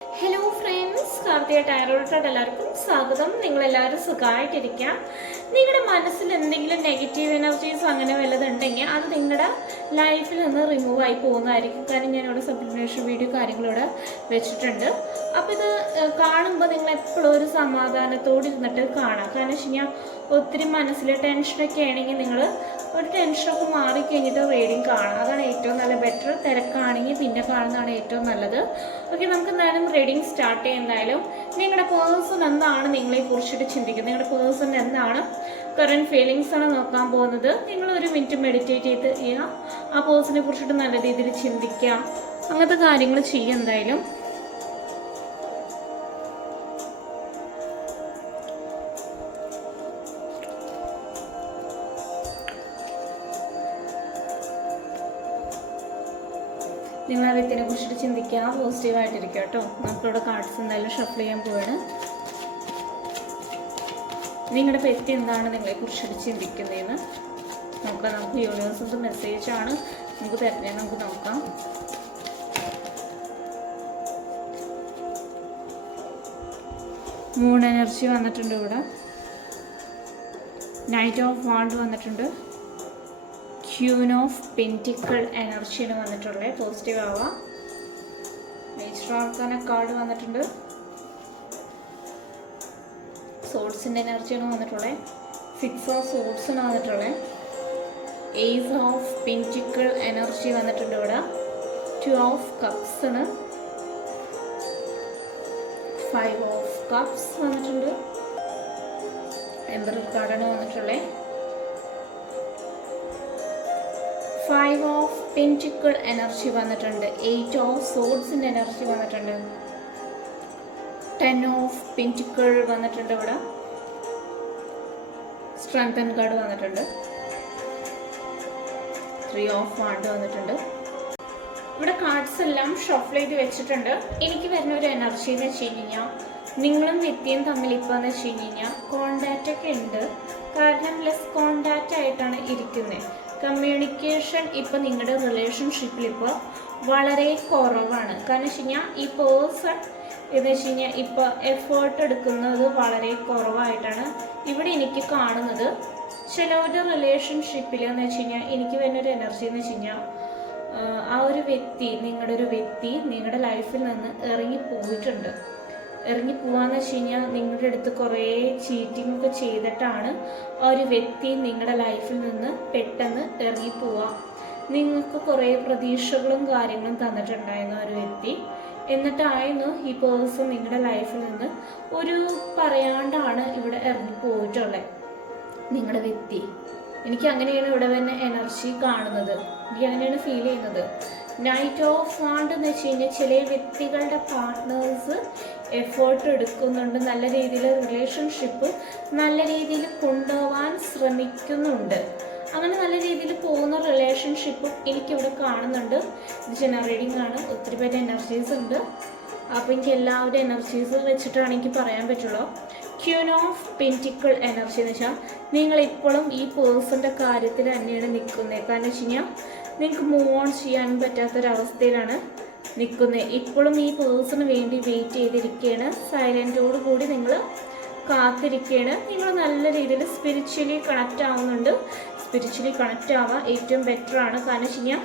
Hello friends Karthika ടൈറോയിഡ് എല്ലാവർക്കും സ്വാഗതം. നിങ്ങളെല്ലാവരും സുഖമായിട്ടിരിക്കാം. നിങ്ങളുടെ മനസ്സിൽ എന്തെങ്കിലും നെഗറ്റീവ് എനർജീസ് അങ്ങനെ വല്ലതുണ്ടെങ്കിൽ അത് നിങ്ങളുടെ ലൈഫിൽ നിന്ന് റിമൂവ് ആയി പോകുന്നതായിരിക്കും. കാരണം ഞാനിവിടെ സപ്ലിമേഷൻ വീഡിയോ കാര്യങ്ങളിവിടെ വെച്ചിട്ടുണ്ട്. അപ്പോൾ ഇത് കാണുമ്പോൾ നിങ്ങൾ എപ്പോഴും ഒരു സമാധാനത്തോടെ ഇരുന്നിട്ട് കാണാം കാരണം വെച്ച് കഴിഞ്ഞാൽ ഒത്തിരി മനസ്സിൽ ടെൻഷനൊക്കെ ആണെങ്കിൽ നിങ്ങൾ ഒരു ടെൻഷനൊക്കെ മാറിക്കഴിഞ്ഞിട്ട് റീഡിങ് കാണാം അതാണ് ഏറ്റവും നല്ല ബെറ്റർ തിരക്കാണെങ്കിൽ പിന്നെ കാണുന്നതാണ് ഏറ്റവും നല്ലത്. ഓക്കെ നമുക്ക് എന്തായാലും റീഡിങ് സ്റ്റാർട്ട് ചെയ്യാം എന്തായാലും. നിങ്ങളുടെ പേഴ്സൺ എന്താണ് നിങ്ങളെ കുറിച്ചിട്ട് ചിന്തിക്കുന്നത്? നിങ്ങളുടെ പേഴ്സൺ എന്താണ് കറണ്ട് ഫീലിങ്സ് ആണ് നോക്കാൻ പോകുന്നത്? നിങ്ങൾ ഒരു മിനിറ്റ് മെഡിറ്റേറ്റ് ചെയ്ത് ചെയ്യുക ആ പേഴ്സണെ കുറിച്ചിട്ട് നല്ല രീതിയിൽ ചിന്തിക്കുക അങ്ങനത്തെ കാര്യങ്ങൾ ചെയ്യുക എന്തായാലും. വ്യക്തിനെ കുറിച്ചിട്ട് ചിന്തിക്കുക. പോസിറ്റീവായിട്ടിരിക്കുക കേട്ടോ. നമുക്കിവിടെ കാർഡ്സ് എന്തായാലും ഷഫിൾ ചെയ്യാൻ പോവാണ്. നിങ്ങളുടെ വ്യക്തി എന്താണ് നിങ്ങളെ കുറിച്ചിട്ട് ചിന്തിക്കുന്നതെന്ന്? നോക്കാം നമുക്ക് യൂണിവേഴ്സിന്റെ മെസ്സേജ് ആണ്. നമുക്ക് തരുന്നത് നമുക്ക് നോക്കാം. മൂൺ എനർജി വന്നിട്ടുണ്ട് ഇവിടെ. നൈറ്റ് ഓഫ് വാണ്ട് വന്നിട്ടുണ്ട്. ക്യൂൻ ഓഫ് പെന്റിക്കിൾ എനർജിയാണ് വന്നിട്ടുള്ളത് പോസിറ്റീവ് ആവാം. ആർക്കാന കാർഡ് വന്നിട്ടുണ്ട്? സോഡ്സിന്റെ എനർജിയാണ് വന്നിട്ടുള്ളത് സിക്സ് ഓഫ് സോഡ്സാണ് വന്നിട്ടുള്ളത് എയ്സ് ഓഫ് പെന്റിക്കിൾ എനർജി വന്നിട്ടുണ്ട് ഇവിടെ. ടു ഓഫ് കപ്സ് ആണ് ഫൈവ് ഓഫ് കപ്സ് വന്നിട്ടുണ്ട്. എംബറർ കാർഡാണ് വന്നിട്ടുള്ളത് ഫൈവ് ഓഫ് പെന്റിക്കിൾ എനർജി വന്നിട്ടുണ്ട്. എയ്റ്റ് ഓഫ് സോഡ്സിന്റെ എനർജി വന്നിട്ടുണ്ട്. ടെൻ ഓഫ് പെന്റിക്കിൾ വന്നിട്ടുണ്ട് ഇവിടെ. സ്ട്രെങ്തൻ കാർഡ് വന്നിട്ടുണ്ട്. ത്രീ ഓഫ് വാണ്ട് വന്നിട്ടുണ്ട്. ഇവിടെ കാർഡ്സ് എല്ലാം ഷഫിൾ ചെയ്ത് വെച്ചിട്ടുണ്ട്. എനിക്ക് വരുന്ന ഒരു എനർജി എന്ന് വെച്ച് കഴിഞ്ഞാൽ നിങ്ങളും വ്യക്തിയും തമ്മിൽ ഇപ്പോൾ എന്ന് വെച്ച് കഴിഞ്ഞാൽ കോണ്ടാക്റ്റ് ഒക്കെ ഉണ്ട്. കാരണം ലെസ് കോണ്ടാക്റ്റ് ആയിട്ടാണ് ഇരിക്കുന്നത് കമ്മ്യൂണിക്കേഷൻ ഇപ്പോൾ നിങ്ങളുടെ റിലേഷൻഷിപ്പിൽ ഇപ്പോൾ വളരെ കുറവാണ്. കാരണം വെച്ച് കഴിഞ്ഞാൽ ഈ പേഴ്സൺ എന്ന് വെച്ച് കഴിഞ്ഞാൽ ഇപ്പോൾ എഫേർട്ട് എടുക്കുന്നത് വളരെ കുറവായിട്ടാണ് ഇവിടെ എനിക്ക് കാണുന്നത്. ചിലവരുടെ റിലേഷൻഷിപ്പിൽ എന്ന് വെച്ച് കഴിഞ്ഞാൽ എനിക്ക് വരുന്നൊരു എനർജി എന്ന് വെച്ച് കഴിഞ്ഞാൽ ആ ഒരു വ്യക്തി നിങ്ങളുടെ ഒരു വ്യക്തി നിങ്ങളുടെ ലൈഫിൽ നിന്ന് ഇറങ്ങി പോയിട്ടുണ്ട് ഇറങ്ങി പോവാന്ന് വെച്ച് കഴിഞ്ഞാൽ നിങ്ങളുടെ അടുത്ത് കുറേ ചീറ്റിംഗ് ഒക്കെ ചെയ്തിട്ടാണ് ഒരു വ്യക്തി നിങ്ങളുടെ ലൈഫിൽ നിന്ന് പെട്ടെന്ന് ഇറങ്ങി പോവാം നിങ്ങൾക്ക് കുറേ പ്രതീക്ഷകളും കാര്യങ്ങളും തന്നിട്ടുണ്ടായിരുന്നു ഒരു വ്യക്തി. എന്നിട്ടായിരുന്നു ഈ പേഴ്സൺ നിങ്ങളുടെ ലൈഫിൽ നിന്ന് ഒരു പറയാണ്ടാണ് ഇവിടെ ഇറങ്ങി പോയിട്ടുള്ളത് നിങ്ങളുടെ വ്യക്തി. എനിക്ക് അങ്ങനെയാണ് ഇവിടെ തന്നെ എനർജി കാണുന്നത്. എനിക്ക് അങ്ങനെയാണ് ഫീൽ ചെയ്യുന്നത്. നൈറ്റ് ഓഫ് വാണ്ട് എന്ന് വെച്ച് കഴിഞ്ഞാൽ ചില വ്യക്തികളുടെ പാർട്ട്നേഴ്സ് എഫേർട്ട് എടുക്കുന്നുണ്ട്. നല്ല രീതിയിൽ റിലേഷൻഷിപ്പ് നല്ല രീതിയിൽ കൊണ്ടുപോകാൻ ശ്രമിക്കുന്നുണ്ട്. അങ്ങനെ നല്ല രീതിയിൽ പോകുന്ന റിലേഷൻഷിപ്പും എനിക്കിവിടെ കാണുന്നുണ്ട്. ഇത് ജനറേറ്റിംഗ് ആണ്. ഒത്തിരി പേര് എനർജീസ് ഉണ്ട്. അപ്പോൾ എനിക്ക് എല്ലാവരുടെ എനർജീസ് വെച്ചിട്ടാണ് എനിക്ക് പറയാൻ പറ്റുള്ളൂ. ക്യൂൻ ഓഫ് പെന്റിക്കിൾ എനർജി എന്ന് വെച്ചാൽ നിങ്ങളിപ്പോഴും ഈ പേഴ്സന്റെ കാര്യത്തിൽ തന്നെയാണ് നിൽക്കുന്നത്. കാരണം വെച്ച് കഴിഞ്ഞാൽ നിങ്ങൾക്ക് മൂവ് ഓൺ ചെയ്യാൻ പറ്റാത്തൊരവസ്ഥയിലാണ് നിൽക്കുന്നത്. ഇപ്പോഴും ഈ പേഴ്സണ് വേണ്ടി വെയിറ്റ് ചെയ്തിരിക്കുകയാണ്. സൈലന്റോട് കൂടി നിങ്ങൾ കാത്തിരിക്കുകയാണ്. നിങ്ങൾ നല്ല രീതിയിൽ സ്പിരിച്വലി കണക്റ്റ് ആവുന്നുണ്ട്. സ്പിരിച്വലി കണക്റ്റ് ആവാൻ ഏറ്റവും ബെറ്റർ ആണ്. കാരണം വെച്ച് കഴിഞ്ഞാൽ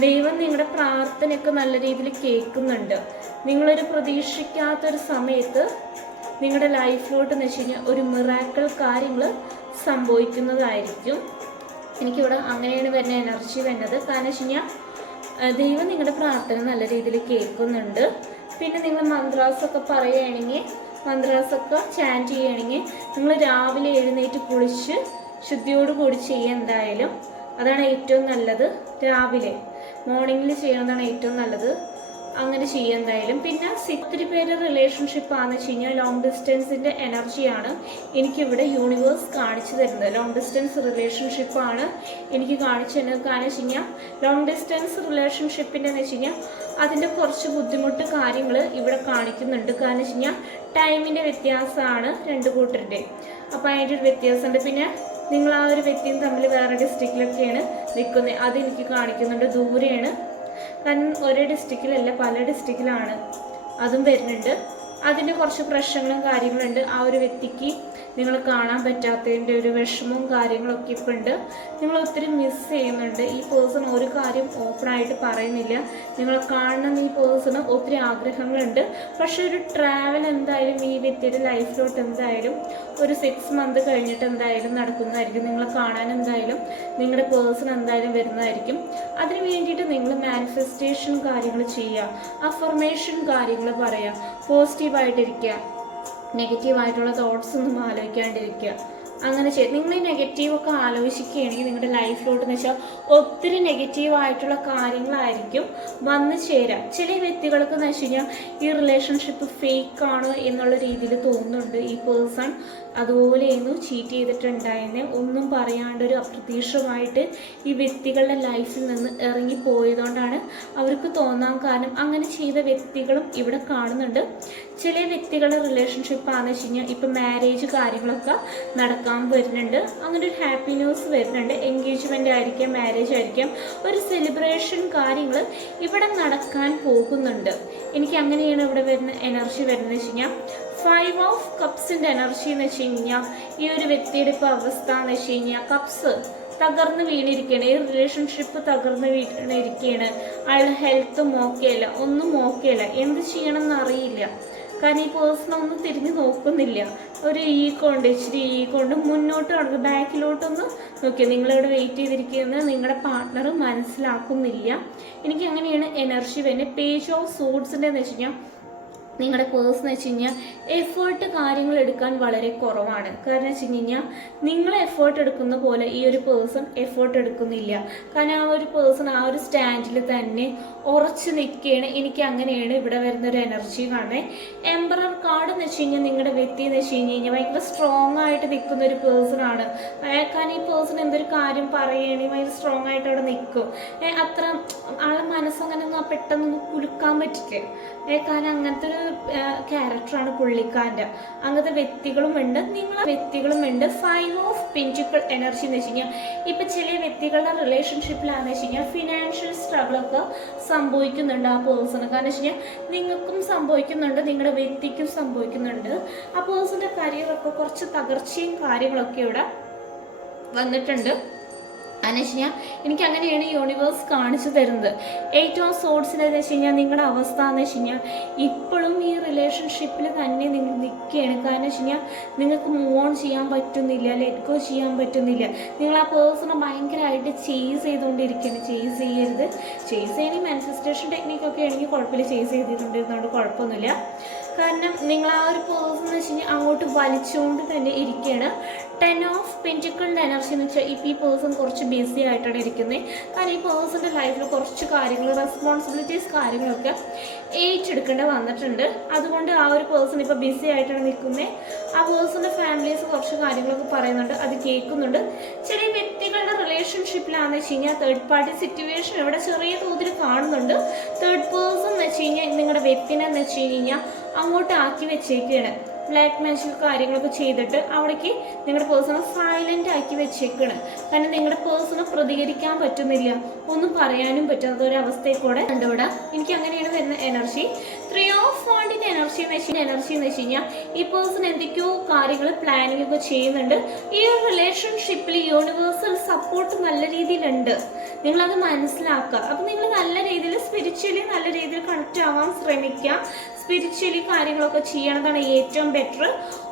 ദൈവം നിങ്ങളുടെ പ്രാർത്ഥനയൊക്കെ നല്ല രീതിയിൽ കേൾക്കുന്നുണ്ട്. നിങ്ങളൊരു പ്രതീക്ഷിക്കാത്തൊരു സമയത്ത് നിങ്ങളുടെ ലൈഫിലോട്ട് എന്ന് വെച്ച് കഴിഞ്ഞാൽ ഒരു മിറാക്കൾ കാര്യങ്ങൾ സംഭവിക്കുന്നതായിരിക്കും. എനിക്കിവിടെ അങ്ങനെയാണ് വരുന്ന എനർജി വേണ്ടത് കാരണം വെച്ച് കഴിഞ്ഞാൽ ദൈവം നിങ്ങളുടെ പ്രാർത്ഥന നല്ല രീതിയിൽ കേൾക്കുന്നുണ്ട്. പിന്നെ നിങ്ങൾ മന്ത്രാസൊക്കെ പറയുകയാണെങ്കിൽ മന്ത്രാസൊക്കെ ചാന്റ് ചെയ്യുകയാണെങ്കിൽ നിങ്ങൾ രാവിലെ എഴുന്നേറ്റ് കുളിച്ച് ശുദ്ധിയോട് കൂടി ചെയ്യുക എന്തായാലും. അതാണ് ഏറ്റവും നല്ലത് രാവിലെ. മോർണിംഗിൽ ചെയ്യുന്നതാണ് ഏറ്റവും നല്ലത്. അങ്ങനെ ചെയ്യുക എന്തായാലും. പിന്നെ ഒത്തിരി പേര് റിലേഷൻഷിപ്പ് ആണെന്ന് വെച്ച് കഴിഞ്ഞാൽ ലോങ് ഡിസ്റ്റൻസിന്റെ എനർജിയാണ് എനിക്കിവിടെ യൂണിവേഴ്സ് കാണിച്ചു തരുന്നത്. ലോങ് ഡിസ്റ്റൻസ് റിലേഷൻഷിപ്പാണ് എനിക്ക് കാണിച്ചു തരുന്നത്. കാരണം വെച്ച് കഴിഞ്ഞാൽ ലോങ് ഡിസ്റ്റൻസ് റിലേഷൻഷിപ്പിന്റെ എന്ന് വെച്ച് കഴിഞ്ഞാൽ അതിന്റെ കുറച്ച് ബുദ്ധിമുട്ട് കാര്യങ്ങൾ ഇവിടെ കാണിക്കുന്നുണ്ട്. കാരണം വെച്ച് കഴിഞ്ഞാൽ ടൈമിന്റെ വ്യത്യാസമാണ് രണ്ട് കൂട്ടരുടെ അപ്പോൾ അതിന്റെ ഒരു വ്യത്യാസമുണ്ട്. പിന്നെ നിങ്ങൾ ആ ഒരു വ്യക്തിയും തമ്മിൽ വേറെ ഡിസ്ട്രിക്റ്റിലൊക്കെയാണ് നിൽക്കുന്നത്. അതെനിക്ക് കാണിക്കുന്നുണ്ട്. ദൂരെയാണ് കാരണം ഒരേ ഡിസ്ട്രിക്റ്റിലല്ല പല ഡിസ്ട്രിക്റ്റിലാണ് അതും വരുന്നുണ്ട്. അതിന്റെ കുറച്ച് പ്രശ്നങ്ങളും കാര്യങ്ങളുണ്ട്. ആ ഒരു വ്യക്തിക്ക് നിങ്ങൾ കാണാൻ പറ്റാത്തതിന്റെ ഒരു വിഷമവും കാര്യങ്ങളൊക്കെ ഇപ്പം ഉണ്ട്. നിങ്ങൾ ഒത്തിരി മിസ് ചെയ്യുന്നുണ്ട്. ഈ പേഴ്സൺ ഒരു കാര്യം ഓപ്പണായിട്ട് പറയുന്നില്ല. നിങ്ങൾ കാണണം ഈ പേഴ്സണ് ഒത്തിരി ആഗ്രഹങ്ങളുണ്ട്. പക്ഷേ ഒരു ട്രാവൽ എന്തായാലും ഈ വ്യക്തിയുടെ ലൈഫിലോട്ട് എന്തായാലും ഒരു സിക്സ് മന്ത് കഴിഞ്ഞിട്ട് എന്തായാലും നടക്കുന്നതായിരിക്കും. നിങ്ങൾ കാണാൻ എന്തായാലും നിങ്ങളുടെ പേഴ്സൺ എന്തായാലും വരുന്നതായിരിക്കും. അതിന് വേണ്ടിയിട്ട് നിങ്ങൾ മാനിഫെസ്റ്റേഷൻ കാര്യങ്ങൾ ചെയ്യുക. അഫർമേഷൻ കാര്യങ്ങൾ പറയുക. പോസിറ്റീവായിട്ടിരിക്കുക നെഗറ്റീവായിട്ടുള്ള തോട്ട്സ് ഒന്നും ആലോചിക്കാണ്ടിരിക്കുക. അങ്ങനെ ചെയ്ത്. നിങ്ങൾ ഈ നെഗറ്റീവൊക്കെ ആലോചിക്കുകയാണെങ്കിൽ നിങ്ങളുടെ ലൈഫിലോട്ട് എന്ന് വെച്ചാൽ ഒത്തിരി നെഗറ്റീവായിട്ടുള്ള കാര്യങ്ങളായിരിക്കും വന്നു ചേരാം. ചില വ്യക്തികൾക്ക് എന്ന് വെച്ച് കഴിഞ്ഞാൽ ഈ റിലേഷൻഷിപ്പ് ഫേക്ക് ആണ് എന്നുള്ള രീതിയിൽ തോന്നുന്നുണ്ട് ഈ പേഴ്സൺ അതുപോലെയായിരുന്നു ചീറ്റ് ചെയ്തിട്ടുണ്ടായിരുന്നെ. ഒന്നും പറയാണ്ട് ഒരു അപ്രതീക്ഷിതമായിട്ട് ഈ വ്യക്തികളുടെ ലൈഫിൽ നിന്ന് ഇറങ്ങി പോയതുകൊണ്ടാണ് അവർക്ക് തോന്നാൻ കാരണം അങ്ങനെ ചെയ്ത വ്യക്തികളും ഇവിടെ കാണുന്നുണ്ട്. ചില വ്യക്തികളുടെ റിലേഷൻഷിപ്പ് ആണെന്ന് വെച്ച് കഴിഞ്ഞാൽ ഇപ്പം മാരേജ് കാര്യങ്ങളൊക്കെ നടക്കാൻ വരുന്നുണ്ട്. അങ്ങനെ ഒരു ഹാപ്പി ന്യൂസ് വരുന്നുണ്ട്. എൻഗേജ്മെന്റ് ആയിരിക്കാം മാരേജ് ആയിരിക്കാം. ഒരു സെലിബ്രേഷൻ കാര്യങ്ങൾ ഇവിടെ നടക്കാൻ പോകുന്നുണ്ട്. എനിക്ക് അങ്ങനെയാണ് ഇവിടെ വരുന്ന എനർജി വരുന്നത് വെച്ച് കഴിഞ്ഞാൽ ഫൈവ് ഓഫ് കപ്സിന്റെ എനർജി എന്ന് വെച്ച് കഴിഞ്ഞാൽ ഈ ഒരു വ്യക്തിയുടെ ഇപ്പോൾ അവസ്ഥ എന്ന് വെച്ച് കഴിഞ്ഞാൽ കപ്സ് തകർന്ന് വീണിരിക്കുകയാണ്. ഈ റിലേഷൻഷിപ്പ് തകർന്ന് വീണിരിക്കുകയാണ്. അയാളുടെ ഹെൽത്തും ഓക്കെയല്ല ഒന്നും ഓക്കെയല്ല എന്ത് ചെയ്യണമെന്ന് എന്നറിയില്ല കാരണം ഈ പേഴ്സൺ ഒന്നും തിരിഞ്ഞു നോക്കുന്നില്ല. ഒരു ഈ കൊണ്ട് ഇച്ചിരി ഈ കൊണ്ട് മുന്നോട്ട് നടക്കും ബാക്കിലോട്ടൊന്ന് നോക്കിയാൽ നിങ്ങളിവിടെ വെയിറ്റ് ചെയ്തിരിക്കുന്നത് നിങ്ങളുടെ പാർട്ണർ മനസ്സിലാക്കുന്നില്ല. എനിക്ക് അങ്ങനെയാണ് എനർജി വരുന്നത്. പേജ് ഓഫ് സൂട്ട്സിന്റെ എന്ന് വെച്ച് കഴിഞ്ഞാൽ നിങ്ങളുടെ പേഴ്സ് എന്ന് വെച്ച് കഴിഞ്ഞാൽ എഫേർട്ട് കാര്യങ്ങൾ എടുക്കാൻ വളരെ കുറവാണ്. കാരണം വെച്ച് കഴിഞ്ഞാൽ നിങ്ങൾ എഫേർട്ട് എടുക്കുന്ന പോലെ ഈ ഒരു പേഴ്സൺ എഫേർട്ട് എടുക്കുന്നില്ല. കാരണം ആ ഒരു പേഴ്സൺ ആ ഒരു സ്റ്റാൻഡിൽ തന്നെ ഉറച്ചു നിൽക്കുകയാണ് എനിക്ക് അങ്ങനെയാണ് ഇവിടെ വരുന്ന ഒരു എനർജി കാണുന്നത് എംബറർ കാർഡ് എന്ന് വെച്ച് കഴിഞ്ഞാൽ നിങ്ങളുടെ വ്യക്തി എന്ന് വെച്ച് കഴിഞ്ഞ് കഴിഞ്ഞാൽ ഭയങ്കര സ്ട്രോങ് ആയിട്ട് നിൽക്കുന്ന ഒരു പേഴ്സൺ ആണ്. കാരണം ഈ പേഴ്സൺ എന്തൊരു കാര്യം പറയുകയാണെങ്കിൽ ഭയങ്കര സ്ട്രോങ് ആയിട്ട് അവിടെ നിൽക്കും അത്ര ആളെ മനസ്സങ്ങനെ ഒന്നും പെട്ടെന്ന് കുലുക്കാൻ പറ്റില്ല. കാരണം അങ്ങനത്തെ ഒരു ക്യാരക്ടറാണ് പുള്ളിക്കാരന്റെ. അങ്ങനത്തെ വ്യക്തികളും ഉണ്ട്. നിങ്ങൾ വ്യക്തികളും ഉണ്ട്. ഫൈവ് ഓഫ് പെന്റിക്കൾ എനർജി എന്ന് വെച്ച് കഴിഞ്ഞാൽ ഇപ്പം ചില വ്യക്തികളുടെ റിലേഷൻഷിപ്പിലാണെന്ന് വെച്ച് കഴിഞ്ഞാൽ ഫിനാൻഷ്യൽ സ്ട്രഗിളൊക്കെ സംഭവിക്കുന്നുണ്ട് ആ പേഴ്സണ് കാരണം വെച്ച് കഴിഞ്ഞാൽ നിങ്ങൾക്കും സംഭവിക്കുന്നുണ്ട് നിങ്ങളുടെ വ്യക്തിക്കും സംഭവിക്കുന്നുണ്ട്. ആ പേഴ്സന്റെ കരിയറൊക്കെ കുറച്ച് തകർച്ചയും കാര്യങ്ങളൊക്കെ ഇവിടെ വന്നിട്ടുണ്ട്. കഴിഞ്ഞാൽ എനിക്ക് അങ്ങനെയാണ് യൂണിവേഴ്സ് കാണിച്ചു തരുന്നത്. ഏറ്റവും സോഴ്സിൽ എന്ന് വെച്ച് കഴിഞ്ഞാൽ നിങ്ങളുടെ അവസ്ഥ എന്ന് വെച്ച് കഴിഞ്ഞാൽ ഇപ്പോഴും ഈ റിലേഷൻഷിപ്പിൽ തന്നെ നിങ്ങൾ നിൽക്കുകയാണ് കാരണം വെച്ച് കഴിഞ്ഞാൽ നിങ്ങൾക്ക് മൂവ് ഓൺ ചെയ്യാൻ പറ്റുന്നില്ല ലെറ്റ് ഗോ ചെയ്യാൻ പറ്റുന്നില്ല. നിങ്ങൾ ആ പേഴ്സണെ ഭയങ്കരമായിട്ട് ചേസ് ചെയ്തുകൊണ്ടിരിക്കുകയാണ് ചേസ് ചെയ്യരുത്. ചേസ് ചെയ്യണമെങ്കിൽ മാനിഫെസ്റ്റേഷൻ ടെക്നിക്കൊക്കെ ആണെങ്കിൽ കുഴപ്പമില്ല ചേസ് ചെയ്തിട്ടുണ്ടിരുന്നതുകൊണ്ട് കുഴപ്പമൊന്നുമില്ല കാരണം നിങ്ങൾ ആ ഒരു പേഴ്സൺ എന്ന് വെച്ച് കഴിഞ്ഞാൽ അങ്ങോട്ട് വലിച്ചുകൊണ്ട് തന്നെ ഇരിക്കുകയാണ് ടെൻ ഓഫ് പെന്റിക്കിളിന്റെ എനർജി എന്ന് വെച്ചാൽ ഇപ്പം ഈ പേഴ്സൺ കുറച്ച് ബിസി ആയിട്ടാണ് ഇരിക്കുന്നത് കാരണം ഈ പേഴ്സന്റെ ലൈഫിൽ കുറച്ച് കാര്യങ്ങൾ റെസ്പോൺസിബിലിറ്റീസ് കാര്യങ്ങളൊക്കെ ഏറ്റെടുക്കേണ്ടി വന്നിട്ടുണ്ട്. അതുകൊണ്ട് ആ ഒരു പേഴ്സൺ ഇപ്പോൾ ബിസി ആയിട്ടാണ് നിൽക്കുന്നത് ആ പേഴ്സന്റെ ഫാമിലീസ് കുറച്ച് കാര്യങ്ങളൊക്കെ പറയുന്നുണ്ട് അത് കേൾക്കുന്നുണ്ട്. ചെറിയ വ്യക്തികളുടെ റിലേഷൻഷിപ്പിലാണെന്ന് വെച്ച് കഴിഞ്ഞാൽ തേർഡ് പാർട്ടി സിറ്റുവേഷൻ ഇവിടെ ചെറിയ തോതിൽ കാണുന്നുണ്ട്. തേർഡ് പേഴ്സൺ എന്ന് വെച്ച് കഴിഞ്ഞാൽ നിങ്ങളുടെ വ്യക്തിനെ എന്ന് വെച്ച് കഴിഞ്ഞാൽ അങ്ങോട്ട് ആക്കി വെച്ചേക്കാണ്. ബ്ലാക്ക് മെൻഷൻ കാര്യങ്ങളൊക്കെ ചെയ്തിട്ട് അവിടേക്ക് നിങ്ങളുടെ പേഴ്സണെ സൈലന്റ് ആക്കി വെച്ചേക്കാണ്. കാരണം നിങ്ങളുടെ പേഴ്സണെ പ്രതികരിക്കാൻ പറ്റുന്നില്ല. ഒന്നും പറയാനും പറ്റാത്ത ഒരു അവസ്ഥയിൽ കൂടെ കണ്ടുവിടാം എനിക്ക് അങ്ങനെയാണ് വരുന്ന എനർജി ത്രീ ഓഫ് ഫോണിന്റെ എനർജി മെഷീൻ എനർജി എന്ന് വെച്ച് കഴിഞ്ഞാൽ ഈ പേഴ്സൺ എന്തൊക്കെയോ കാര്യങ്ങൾ പ്ലാനിങ് ഒക്കെ ചെയ്യുന്നുണ്ട്. ഈ ഒരു റിലേഷൻഷിപ്പിൽ യൂണിവേഴ്സൽ സപ്പോർട്ട് നല്ല രീതിയിലുണ്ട്. നിങ്ങളത് മനസ്സിലാക്കുക. അപ്പം നിങ്ങൾ നല്ല രീതിയിൽ സ്പിരിച്വലി നല്ല രീതിയിൽ കണക്റ്റ് ആവാൻ ശ്രമിക്കുക. സ്പിരിച്വലി കാര്യങ്ങളൊക്കെ ചെയ്യണതാണ് ഏറ്റവും ബെറ്റർ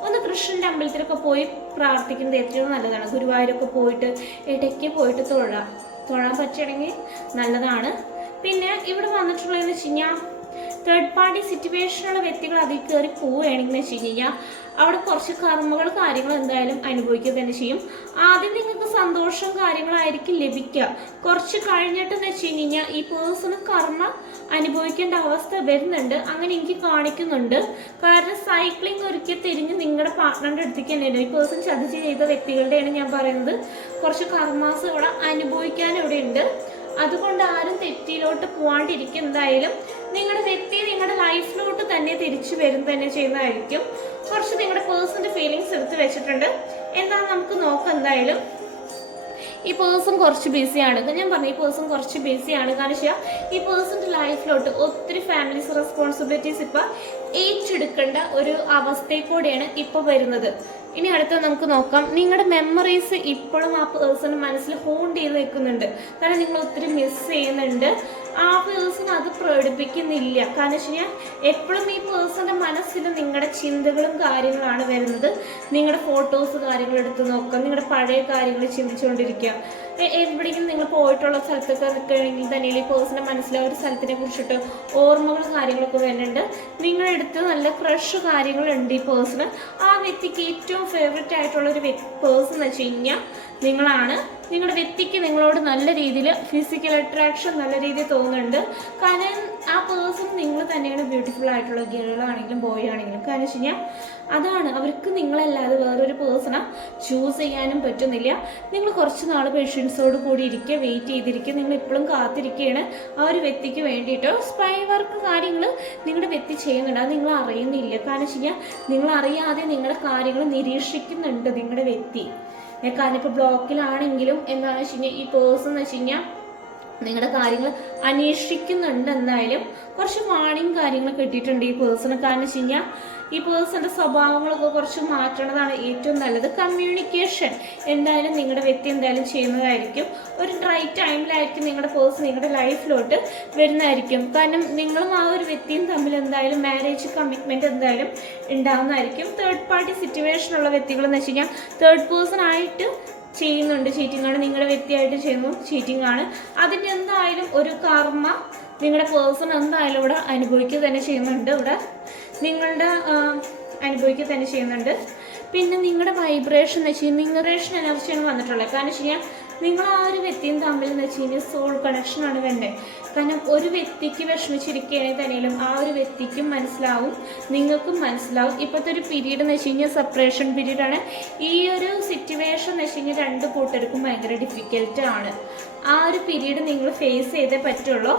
ഒന്ന് കൃഷ്ണന്റെ അമ്പലത്തിലൊക്കെ പോയി പ്രാർത്ഥിക്കുന്നത് ഏറ്റവും നല്ലതാണ്. ഗുരുവായൂരൊക്കെ പോയിട്ട് ഇടയ്ക്ക് പോയിട്ട് തൊഴാം തൊഴാൻ പറ്റുകയാണെങ്കിൽ നല്ലതാണ്. പിന്നെ ഇവിടെ വന്നിട്ടുള്ളതെന്ന് വെച്ച് കഴിഞ്ഞാൽ തേർഡ് പാർട്ടി സിറ്റുവേഷനുള്ള വ്യക്തികൾ അതിൽ കയറി പോവുകയാണെങ്കിൽ വെച്ച് കഴിഞ്ഞാൽ അവിടെ കുറച്ച് കർമ്മകൾ കാര്യങ്ങൾ എന്തായാലും അനുഭവിക്കുക തന്നെ ചെയ്യും. ആദ്യം നിങ്ങൾക്ക് സന്തോഷം കാര്യങ്ങളായിരിക്കും ലഭിക്കുക. കുറച്ച് കഴിഞ്ഞിട്ടെന്ന് വെച്ച് കഴിഞ്ഞാൽ ഈ പേഴ്സണ് കർമ്മ അനുഭവിക്കേണ്ട അവസ്ഥ വരുന്നുണ്ട്. അങ്ങനെ എനിക്ക് കാണിക്കുന്നുണ്ട്. കാരണം സൈക്ലിംഗ് ഒരിക്കൽ തിരിഞ്ഞ് നിങ്ങളുടെ പാർട്ട്ണറിന്റെ അടുത്തേക്ക് തന്നെയാണ് ഈ പേഴ്സൺ ചതിച്ച് ചെയ്ത വ്യക്തികളുടെയാണ് ഞാൻ പറയുന്നത്. കുറച്ച് കർമാസ് ഇവിടെ അനുഭവിക്കാൻ ഇവിടെ ഉണ്ട്. അതുകൊണ്ട് ആരും തെറ്റിയിലോട്ട് പോവാണ്ടിരിക്കും എന്തായാലും നിങ്ങളുടെ വ്യക്തി നിങ്ങളുടെ ലൈഫിലോട്ട് തന്നെ തിരിച്ചു വരും തന്നെ ചെയ്യുന്നതായിരിക്കും. കുറച്ച് നിങ്ങളുടെ പേഴ്സണൽ ഫീലിങ്സ് എടുത്ത് വെച്ചിട്ടുണ്ട്. എന്താ നമുക്ക് നോക്കാം എന്തായാലും. ഈ പേഴ്സൺ കുറച്ച് ബിസിയാണ് ഞാൻ പറഞ്ഞു ഈ പേഴ്സൺ കുറച്ച് ബിസിയാണ് കാരണം വെച്ചാൽ ഈ പേഴ്സന്റെ ലൈഫിലോട്ട് ഒത്തിരി ഫാമിലീസ് റെസ്പോൺസിബിലിറ്റീസ് ഇപ്പോൾ ഏറ്റെടുക്കേണ്ട ഒരു അവസ്ഥയിൽ കൂടെയാണ് ഇപ്പോൾ വരുന്നത്. ഇനി അടുത്ത നമുക്ക് നോക്കാം. നിങ്ങളുടെ മെമ്മറീസ് ഇപ്പോഴും ആ പേഴ്സൺ മനസ്സിൽ ഹോണ്ട് ചെയ്ത് നിൽക്കുന്നുണ്ട്. കാരണം നിങ്ങൾ ഒത്തിരി മിസ് ചെയ്യുന്നുണ്ട്. ആ പേഴ്സൺ അത് പ്രകടിപ്പിക്കുന്നില്ല. കാരണം വെച്ച് കഴിഞ്ഞാൽ എപ്പോഴും ഈ പേഴ്സന്റെ മനസ്സിൽ നിങ്ങളുടെ ചിന്തകളും കാര്യങ്ങളാണ് വരുന്നത്. നിങ്ങളുടെ ഫോട്ടോസ് കാര്യങ്ങൾ എടുത്ത് നിങ്ങളുടെ പഴയ കാര്യങ്ങൾ ചിന്തിച്ചുകൊണ്ടിരിക്കുക. എവിടെയെങ്കിലും നിങ്ങൾ പോയിട്ടുള്ള സ്ഥലത്തൊക്കെ നിൽക്കുകയാണെങ്കിൽ തന്നെ ഈ പേഴ്സന്റെ മനസ്സിലായ ഒരു സ്ഥലത്തിനെ കുറിച്ചിട്ട് ഓർമ്മകളും കാര്യങ്ങളൊക്കെ വരുന്നുണ്ട്. നിങ്ങളെടുത്ത് നല്ല ക്രഷ് കാര്യങ്ങളുണ്ട് ഈ പേഴ്സണ് ആ വ്യക്തിക്ക് ഏറ്റവും ഫേവററ്റ് ആയിട്ടുള്ള ഒരു പേഴ്സൺ എന്ന് വെച്ച് കഴിഞ്ഞാൽ നിങ്ങളാണ്. നിങ്ങളുടെ വ്യക്തിക്ക് നിങ്ങളോട് നല്ല രീതിയിൽ ഫിസിക്കൽ അട്രാക്ഷൻ നല്ല രീതിയിൽ തോന്നുന്നുണ്ട്. കാരണം ആ പേഴ്സൺ നിങ്ങൾ തന്നെയാണ് ബ്യൂട്ടിഫുൾ ആയിട്ടുള്ള ഗേൾ ആണെങ്കിലും ബോയ് ആണെങ്കിലും. കാരണം വെച്ച് കഴിഞ്ഞാൽ അതാണ്. അവർക്ക് നിങ്ങളല്ലാതെ വേറൊരു പേഴ്സണെ ചൂസ് ചെയ്യാനും പറ്റുന്നില്ല. നിങ്ങൾ കുറച്ച് നാൾ പേഷ്യൻസോട് കൂടി ഇരിക്കുക വെയിറ്റ് ചെയ്തിരിക്കുക നിങ്ങൾ ഇപ്പോഴും കാത്തിരിക്കുകയാണ് ആ ഒരു വ്യക്തിക്ക് വേണ്ടിയിട്ടോ. സ്പൈ വർക്ക് കാര്യങ്ങൾ നിങ്ങളുടെ വ്യക്തി ചെയ്യുന്നുണ്ട്. അത് നിങ്ങൾ അറിയുന്നില്ല. കാരണം വെച്ച് കഴിഞ്ഞാൽ നിങ്ങൾ അറിയാതെ നിങ്ങളുടെ കാര്യങ്ങൾ നിരീക്ഷിക്കുന്നുണ്ട് നിങ്ങളുടെ വ്യക്തി. കാരണം ഇപ്പോൾ ബ്ലോക്കിലാണെങ്കിലും എന്താണെന്ന് വെച്ച് കഴിഞ്ഞാൽ ഈ പേഴ്സൺ എന്ന് വെച്ച് കഴിഞ്ഞാൽ നിങ്ങളുടെ കാര്യങ്ങൾ അന്വേഷിക്കുന്നുണ്ട് എന്തായാലും. കുറച്ച് വാണിംഗ് കാര്യങ്ങൾ കിട്ടിയിട്ടുണ്ട് ഈ പേഴ്സണ് കാരണം വെച്ച് കഴിഞ്ഞാൽ ഈ പേഴ്സന്റെ സ്വഭാവങ്ങളൊക്കെ കുറച്ച് മാറ്റണതാണ് ഏറ്റവും നല്ലത്. കമ്മ്യൂണിക്കേഷൻ എന്തായാലും നിങ്ങളുടെ വ്യക്തി എന്തായാലും ചെയ്യുന്നതായിരിക്കും. ഒരു റൈറ്റ് ടൈമിലായിരിക്കും നിങ്ങളുടെ പേഴ്സൺ നിങ്ങളുടെ ലൈഫിലോട്ട് വരുന്നതായിരിക്കും. കാരണം നിങ്ങളും ആ ഒരു വ്യക്തിയും തമ്മിൽ എന്തായാലും മാരേജ് കമ്മിറ്റ്മെന്റ് എന്തായാലും ഉണ്ടാകുന്നതായിരിക്കും തേർഡ് പാർട്ടി സിറ്റുവേഷനുള്ള വ്യക്തികൾ എന്ന് വെച്ച് കഴിഞ്ഞാൽ തേർഡ് പേഴ്സൺ ആയിട്ട് ചെയ്യുന്നുണ്ട് ചീറ്റിംഗ് ആണ്. നിങ്ങളുടെ വ്യക്തിയായിട്ട് ചെയ്യുന്നു ചീറ്റിംഗ് ആണ്. അതിന്റെ എന്തായാലും ഒരു കർമ്മ നിങ്ങളുടെ പേഴ്സൺ എന്തായാലും ഇവിടെ അനുഭവിക്കുക തന്നെ ചെയ്യുന്നുണ്ട് ഇവിടെ. നിങ്ങളുടെ അനുഭവിക്കുക തന്നെ ചെയ്യുന്നുണ്ട്. പിന്നെ നിങ്ങളുടെ വൈബ്രേഷൻ എന്ന് വെച്ച് കഴിഞ്ഞാൽ നിങ്ങളുടെ എനർജിയാണ് വന്നിട്ടുള്ളത്. കാരണം വെച്ച് കഴിഞ്ഞാൽ നിങ്ങൾ ആ ഒരു വ്യക്തിയും തമ്മിൽ എന്ന് വെച്ച് കഴിഞ്ഞാൽ സോൾ കണക്ഷനാണ് വേണ്ടത്. കാരണം ഒരു വ്യക്തിക്ക് വിഷമിച്ചിരിക്കുകയാണെങ്കിൽ തന്നെയും ആ ഒരു വ്യക്തിക്കും മനസ്സിലാവും നിങ്ങൾക്കും മനസ്സിലാവും. ഇപ്പോഴത്തെ ഒരു പീരീഡ് എന്ന് വെച്ച് കഴിഞ്ഞാൽ സെപ്പറേഷൻ പീരീഡാണ് ഈ ഒരു സിറ്റുവേഷൻ എന്ന് വെച്ച് കഴിഞ്ഞാൽ രണ്ട് കൂട്ടർക്കും ഭയങ്കര ഡിഫിക്കൽട്ട് ആണ്. ആ ഒരു പീരീഡ് നിങ്ങൾ ഫേസ് ചെയ്തേ പറ്റുള്ളൂ.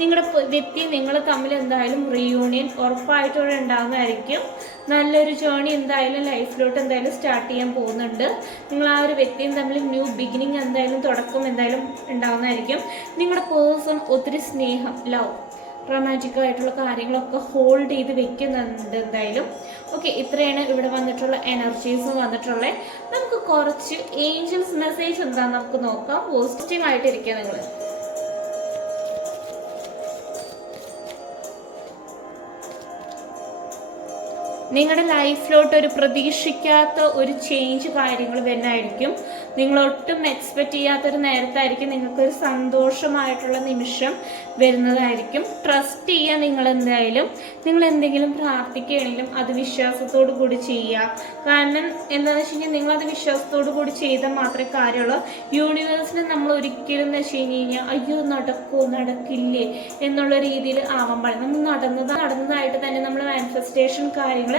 നിങ്ങളുടെ വ്യക്തി നിങ്ങൾ തമ്മിൽ എന്തായാലും റീയൂണിയൻ ഉറപ്പായിട്ടും ഇവിടെ ഉണ്ടാകുന്നതായിരിക്കും നല്ലൊരു ജേണി എന്തായാലും ലൈഫിലോട്ട് എന്തായാലും സ്റ്റാർട്ട് ചെയ്യാൻ പോകുന്നുണ്ട്. നിങ്ങൾ ആ ഒരു വ്യക്തിയും തമ്മിൽ ന്യൂ ബിഗിനിങ് എന്തായാലും തുടക്കം എന്തായാലും ഉണ്ടാകുന്നതായിരിക്കും നിങ്ങളുടെ പേഴ്സൺ ഒത്തിരി സ്നേഹം ലവ് റൊമാന്റിക് ആയിട്ടുള്ള കാര്യങ്ങളൊക്കെ ഹോൾഡ് ചെയ്ത് വെക്കുന്നുണ്ട് എന്തായാലും. ഓക്കെ ഇത്രയാണ് ഇവിടെ വന്നിട്ടുള്ള എനർജീസ് വന്നിട്ടുള്ളത് നമുക്ക് കുറച്ച് ഏഞ്ചൽസ് മെസ്സേജ് എന്താ നമുക്ക് നോക്കാം. പോസിറ്റീവ് ആയിട്ടിരിക്കുക നിങ്ങൾ നിങ്ങളുടെ ലൈഫിലോട്ട് ഒരു പ്രതീക്ഷിക്കാത്ത ഒരു ചേഞ്ച് കാര്യങ്ങൾ വരുന്നതായിരിക്കും. നിങ്ങൾ ഒട്ടും എക്സ്പെക്ട് ചെയ്യാത്തൊരു നേരത്തായിരിക്കും നിങ്ങൾക്കൊരു സന്തോഷമായിട്ടുള്ള നിമിഷം വരുന്നതായിരിക്കും. ട്രസ്റ്റ് ചെയ്യുക നിങ്ങൾ എന്തായാലും നിങ്ങൾ എന്തെങ്കിലും പ്രാർത്ഥിക്കുകയാണെങ്കിലും അത് വിശ്വാസത്തോടു കൂടി ചെയ്യുക. കാരണം എന്താണെന്ന് വെച്ച് കഴിഞ്ഞാൽ നിങ്ങളത് വിശ്വാസത്തോടു കൂടി ചെയ്താൽ മാത്രമേ കാര്യമുള്ളൂ. യൂണിവേഴ്സിന് നമ്മൾ ഒരിക്കലും എന്ന് വെച്ച് കഴിഞ്ഞ് കഴിഞ്ഞാൽ അയ്യോ നടക്കോ നടക്കില്ലേ എന്നുള്ള രീതിയിൽ ആവാൻ പാടില്ല. നമ്മൾ നടന്നത് നടന്നതായിട്ട് തന്നെ നമ്മൾ മാനിഫെസ്റ്റേഷൻ കാര്യങ്ങൾ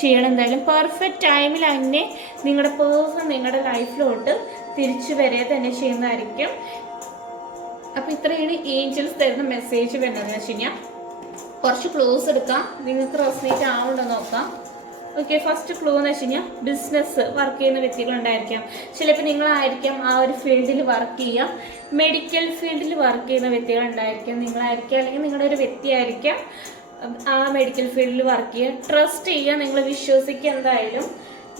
ചെയ്യണം എന്തായാലും. പെർഫെക്റ്റ് ടൈമിൽ തന്നെ നിങ്ങളുടെ പേഴ്സൺ നിങ്ങളുടെ ലൈഫിലോട്ട് തിരിച്ചു വരെ തന്നെ ചെയ്യുന്നതായിരിക്കും. അപ്പൊ ഇത്രയാണ് ഏഞ്ചൽസ് തരുന്ന മെസ്സേജ് വരുന്നതെന്ന് വെച്ച് കഴിഞ്ഞാൽ കുറച്ച് ക്ലൂസ് എടുക്കാം. നിങ്ങൾക്ക് റെസിനേറ്റ് ആവുണ്ടോ നോക്കാം. ഓക്കെ ഫസ്റ്റ് ക്ലൂ എന്ന് വെച്ച് കഴിഞ്ഞാൽ ബിസിനസ് വർക്ക് ചെയ്യുന്ന വ്യക്തികളുണ്ടായിരിക്കാം. ചിലപ്പോൾ നിങ്ങളായിരിക്കാം ആ ഒരു ഫീൽഡിൽ വർക്ക് ചെയ്യാം. മെഡിക്കൽ ഫീൽഡിൽ വർക്ക് ചെയ്യുന്ന വ്യക്തികൾ വ്യക്തികളുണ്ടായിരിക്കാം. നിങ്ങളായിരിക്കാം അല്ലെങ്കിൽ നിങ്ങളുടെ ഒരു വ്യക്തിയായിരിക്കാം ആ മെഡിക്കൽ ഫീൽഡിൽ വർക്ക് ചെയ്യുക. ട്രസ്റ്റ് ചെയ്യുക. നിങ്ങൾ വിശ്വസിക്കുക എന്തായാലും.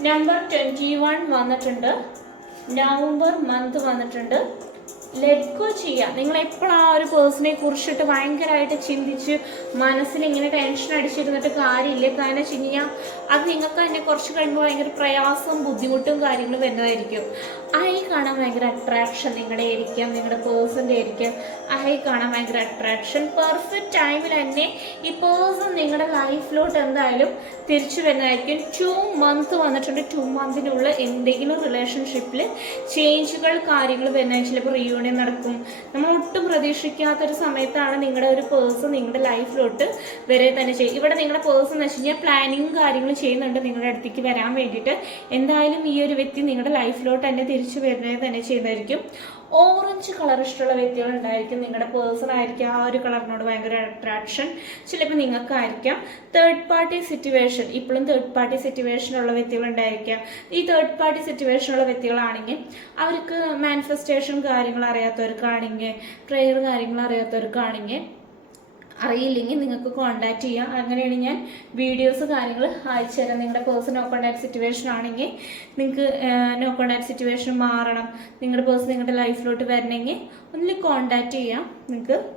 നമ്പർ ട്വന്റി വൺ വന്നിട്ടുണ്ട്. നവംബർ മന്ത് വന്നിട്ടുണ്ട്. ലെറ്റ് ഗോ ചെയ്യാം നിങ്ങൾ എപ്പോഴും ആ ഒരു പേഴ്സണെ കുറിച്ചിട്ട് ഭയങ്കരമായിട്ട് ചിന്തിച്ച് മനസ്സിൽ ഇങ്ങനെ ടെൻഷൻ അടിച്ചിരുന്നിട്ട് കാര്യമില്ല. കാരണം വെച്ച് കഴിഞ്ഞാൽ അത് നിങ്ങൾക്ക് തന്നെ കുറച്ച് കഴിയുമ്പോൾ ഭയങ്കര പ്രയാസവും ബുദ്ധിമുട്ടും കാര്യങ്ങളും വരുന്നതായിരിക്കും. ഐ കാണാൻ ഭയങ്കര അട്രാക്ഷൻ നിങ്ങളുടെ ആയിരിക്കാം നിങ്ങളുടെ പേഴ്സന്റെ ആയിരിക്കാം. ഐ കാണാൻ ഭയങ്കര അട്രാക്ഷൻ പെർഫെക്റ്റ് ടൈമിൽ തന്നെ ഈ പേഴ്സൺ നിങ്ങളുടെ ലൈഫിലോട്ട് എന്തായാലും തിരിച്ചു വരുന്നതായിരിക്കും. ടു മന്ത് വന്നിട്ടുണ്ട്. ടു മന്തിനുള്ള എന്തെങ്കിലും റിലേഷൻഷിപ്പിൽ ചേഞ്ചുകൾ കാര്യങ്ങൾ വരുന്ന ചിലപ്പോൾ റീയൂണിയൻ നടക്കും. നമ്മൾ ഒട്ടും പ്രതീക്ഷിക്കാത്തൊരു സമയത്താണ് നിങ്ങളുടെ ഒരു പേഴ്സ് നിങ്ങളുടെ ലൈഫിലോട്ട് വരെ തന്നെ ചെയ്യും ഇവിടെ നിങ്ങളുടെ പേഴ്സ് എന്ന് വെച്ച് കഴിഞ്ഞാൽ പ്ലാനിങ്ങും കാര്യങ്ങളും ചെയ്യുന്നുണ്ട് നിങ്ങളുടെ അടുത്തേക്ക് വരാൻ വേണ്ടിയിട്ട്. എന്തായാലും ഈ ഒരു വ്യക്തി നിങ്ങളുടെ ലൈഫിലോട്ട് തന്നെ തിരിച്ചു വരുന്നത് തന്നെ ചെയ്യുന്നതായിരിക്കും. ഓറഞ്ച് കളർ ഇഷ്ടമുള്ള വ്യക്തികൾ ഉണ്ടായിരിക്കും. നിങ്ങളുടെ പേഴ്സൺ ആയിരിക്കും. ആ ഒരു കളറിനോട് ഭയങ്കര അട്രാക്ഷൻ ചിലപ്പോൾ നിങ്ങൾക്കായിരിക്കാം. തേർഡ് പാർട്ടി സിറ്റുവേഷൻ ഇപ്പോഴും തേർഡ് പാർട്ടി സിറ്റുവേഷനുള്ള വ്യക്തികൾ ഉണ്ടായിരിക്കാം. ഈ തേർഡ് പാർട്ടി സിറ്റുവേഷനുള്ള വ്യക്തികളാണെങ്കിൽ അവർക്ക് മാനിഫെസ്റ്റേഷൻ കാര്യങ്ങൾ അറിയാത്തവർക്കാണെങ്കിൽ പ്രെയർ കാര്യങ്ങൾ അറിയാത്തവർക്കാണെങ്കിൽ അറിയില്ലെങ്കിൽ നിങ്ങൾക്ക് കോൺടാക്റ്റ് ചെയ്യാം. അങ്ങനെയാണ് ഞാൻ വീഡിയോസ് കാര്യങ്ങൾ അയച്ചു തരാം നിങ്ങളുടെ പേഴ്സൺ നോ സിറ്റുവേഷൻ ആണെങ്കിൽ നിങ്ങൾക്ക് നോ കോൺടാക്ട് സിറ്റുവേഷൻ മാറണം. നിങ്ങളുടെ പേഴ്സൺ നിങ്ങളുടെ ലൈഫിലോട്ട് വരണമെങ്കിൽ ഒന്നിൽ കോൺടാക്റ്റ് ചെയ്യാം. നിങ്ങൾക്ക്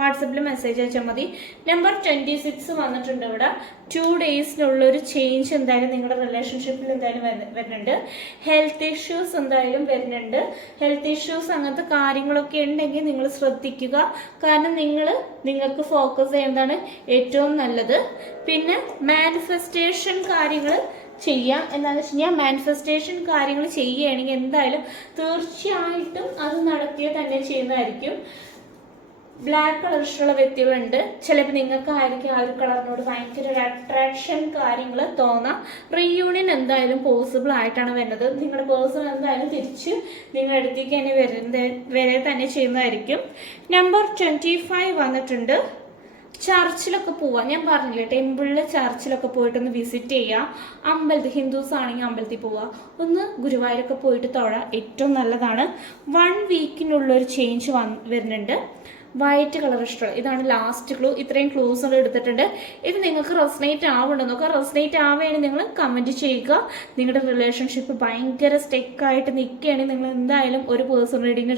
വാട്സപ്പിൽ മെസ്സേജ് അയച്ചാൽ മതി. നമ്പർ ട്വന്റി സിക്സ് വന്നിട്ടുണ്ട് ഇവിടെ. ടു ഡേയ്സിനുള്ള ഒരു ചേഞ്ച് എന്തായാലും നിങ്ങളുടെ റിലേഷൻഷിപ്പിൽ എന്തായാലും വരുന്ന- വരുന്നുണ്ട്. ഹെൽത്ത് ഇഷ്യൂസ് എന്തായാലും വരുന്നുണ്ട്. ഹെൽത്ത് ഇഷ്യൂസ് അങ്ങനത്തെ കാര്യങ്ങളൊക്കെ ഉണ്ടെങ്കിൽ നിങ്ങൾ ശ്രദ്ധിക്കുക. കാരണം നിങ്ങൾ നിങ്ങൾക്ക് ഫോക്കസ് ചെയ്യുന്നതാണ് ഏറ്റവും നല്ലത്. പിന്നെ മാനിഫെസ്റ്റേഷൻ കാര്യങ്ങൾ ചെയ്യാം. എന്താണെന്ന് വെച്ച് കഴിഞ്ഞാൽ മാനിഫെസ്റ്റേഷൻ കാര്യങ്ങൾ ചെയ്യുകയാണെങ്കിൽ എന്തായാലും തീർച്ചയായിട്ടും അത് നടത്തിയ തന്നെ ചെയ്യുന്നതായിരിക്കും. ബ്ലാക്ക് ഇഷ്ടമുള്ള വ്യക്തികളുണ്ട്. ചിലപ്പോൾ നിങ്ങൾക്ക് ആയിരിക്കും ആ ഒരു കളറിനോട് ഭയങ്കര ഒരു അട്രാക്ഷൻ കാര്യങ്ങൾ തോന്നാം. റീയൂണിയൻ എന്തായാലും പോസിബിൾ ആയിട്ടാണ് വരുന്നത്. നിങ്ങളുടെ പേഴ്സൺ എന്തായാലും തിരിച്ച് നിങ്ങളുടെ അടുത്തേക്ക് തന്നെ വരുന്നത് വരെ തന്നെ ചെയ്യുന്നതായിരിക്കും. നമ്പർ ട്വന്റി ഫൈവ് വന്നിട്ടുണ്ട്. ചർച്ചിലൊക്കെ പോവാം. ഞാൻ പറഞ്ഞില്ലേ ടെമ്പിളിലെ ചർച്ചിലൊക്കെ പോയിട്ടൊന്ന് വിസിറ്റ് ചെയ്യുക അമ്പലത്തിൽ ഹിന്ദുസ് ആണെങ്കിൽ അമ്പലത്തിൽ പോവുക ഒന്ന് ഗുരുവായൂരൊക്കെ പോയിട്ട് തൊഴാം. ഏറ്റവും നല്ലതാണ്. വൺ വീക്കിനുള്ളൊരു ചേഞ്ച് വന്ന് വരുന്നുണ്ട്. വൈറ്റ് കളർ ഇഷ്ടമുള്ള ഇതാണ് ലാസ്റ്റ് ക്ലൂ ഇത്രയും ക്ലൂസ് നമ്മൾ എടുത്തിട്ടുണ്ട്. ഇത് നിങ്ങൾക്ക് റെസനേറ്റ് ആവുന്നുണ്ടോ. നോക്കുക റെസനേറ്റ് ആവുകയാണെങ്കിൽ നിങ്ങൾ കമന്റ് ചെയ്യുക. നിങ്ങളുടെ റിലേഷൻഷിപ്പ് ഭയങ്കര സ്റ്റെക്കായിട്ട് നിൽക്കുകയാണെങ്കിൽ നിങ്ങൾ എന്തായാലും ഒരു പേഴ്സൺ റീഡിങ്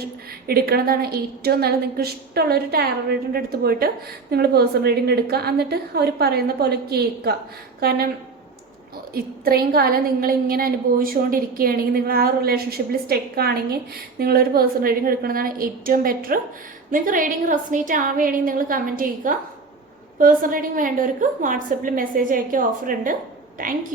എടുക്കണതാണ് ഏറ്റവും നല്ല നിങ്ങൾക്ക് ഇഷ്ടമുള്ള ഒരു ടയർ റീഡിന്റെ അടുത്ത് പോയിട്ട് നിങ്ങൾ പേഴ്സൺ റീഡിങ് എടുക്കുക. എന്നിട്ട് അവർ പറയുന്ന പോലെ കേൾക്കുക. കാരണം ഇത്രയും കാലം നിങ്ങൾ ഇങ്ങനെ അനുഭവിച്ചുകൊണ്ടിരിക്കുകയാണെങ്കിൽ നിങ്ങൾ ആ റിലേഷൻഷിപ്പിൽ സ്റ്റെക്ക് ആണെങ്കിൽ നിങ്ങളൊരു പേഴ്സൺ റീഡിങ് എടുക്കുന്നതാണ് ഏറ്റവും ബെറ്റർ നിങ്ങൾക്ക് റീഡിങ് റെസനേറ്റ് ആവുകയാണെങ്കിൽ നിങ്ങൾ കമന്റ് ചെയ്യുക. പേഴ്സൺ റീഡിങ് വേണ്ടവർക്ക് വാട്സപ്പിൽ മെസ്സേജ് അയക്കുക. ഓഫർ ഉണ്ട്. താങ്ക്